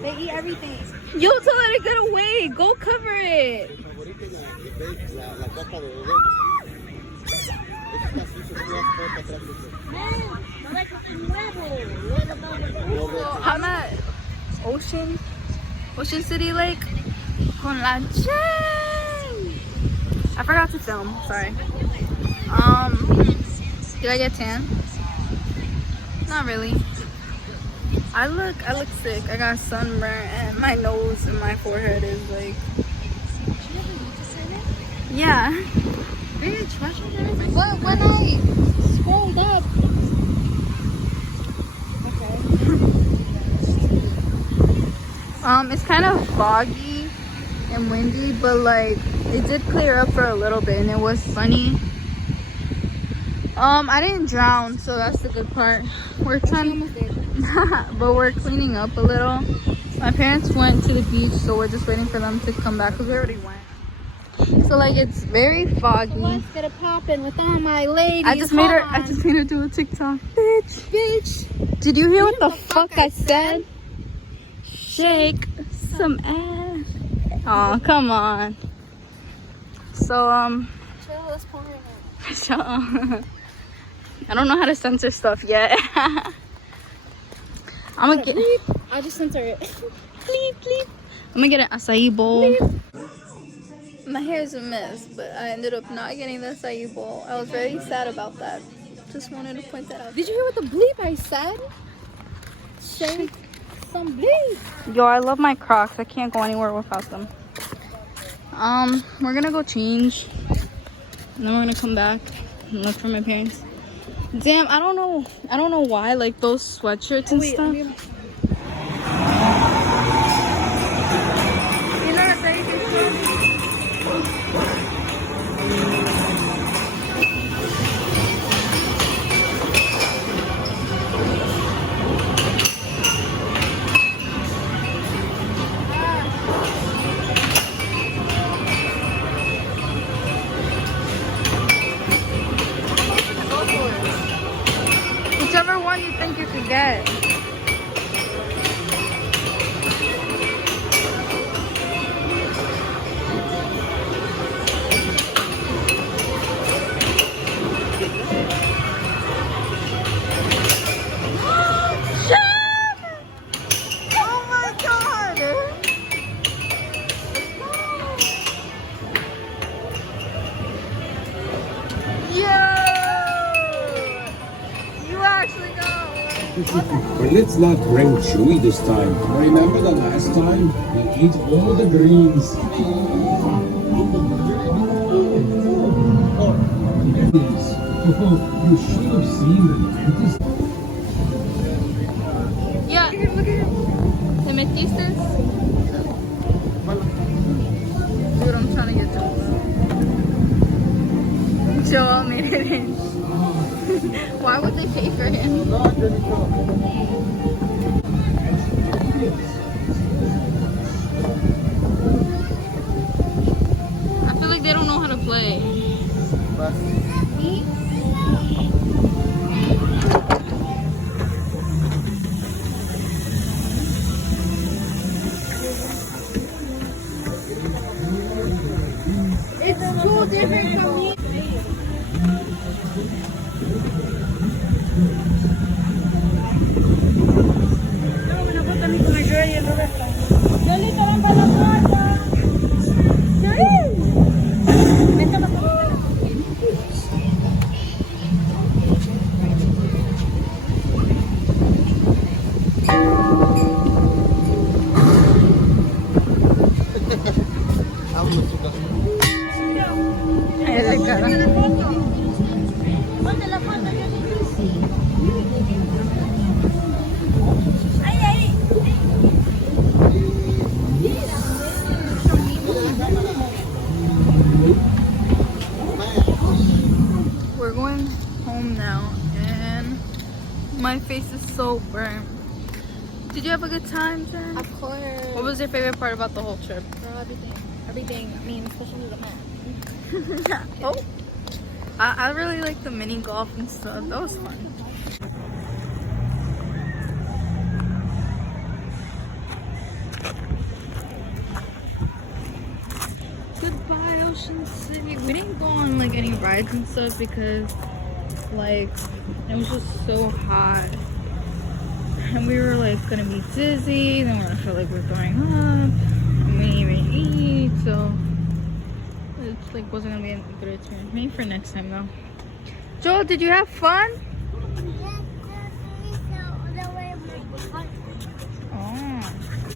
They eat everything. Yo, so let it get away. Go cover it. I'm at Ocean City Lake. Con la chain. I forgot to film. Sorry. Did I get tan? Not really. I look sick. I got sunburn and my nose and my forehead is like. Yeah. But when I scrolled up. It's kind of foggy and windy, but like it did clear up for a little bit and it was sunny. I didn't drown, so that's the good part. We're trying, but we're cleaning up a little. My parents went to the beach, so we're just waiting for them to come back because we already went. So like it's very foggy. So let's get it popping with all my ladies. I just made her do a TikTok. Bitch. Did you hear what the fuck I said? Shake some ass. Oh, come on. So Chill, let's pour it in. so, I don't know how to censor stuff yet. I'm gonna get. I'll just censor it. Bleep. I'm gonna get an acai bowl. Bleep. My hair is a mess, but I ended up not getting the acai bowl. I was very sad about that. Just wanted to point that out. Did you hear what the bleep I said? Shake some bleep. Yo, I love my Crocs. I can't go anywhere without them. We're gonna go change, and then we're gonna come back and look for my parents. Damn, I don't know why, like those sweatshirts and stuff. Whichever one you think you could get. Oh my god! But let's not bring Chewy this time. Remember the last time? We ate all the greens. You should have seen the dentist. Yeah. ¿Te metiste? Dude, I'm trying to get Joel. Joel made it in. Why would they pay for him? I feel like they don't know how to play. It's too different from me. We're going home now, and my face is so burnt. Did you have a good time, Jen? Of course. What was your favorite part about the whole trip? Girl, everything. I mean, especially the man. Oh, I really like the mini golf and stuff. That was fun. like any rides and stuff because like it was just so hot. And we were like gonna be dizzy, then we're gonna feel like we're throwing up, and we didn't even eat, so it's like wasn't gonna be a good experience. Maybe for next time though. Joel, did you have fun? Yeah.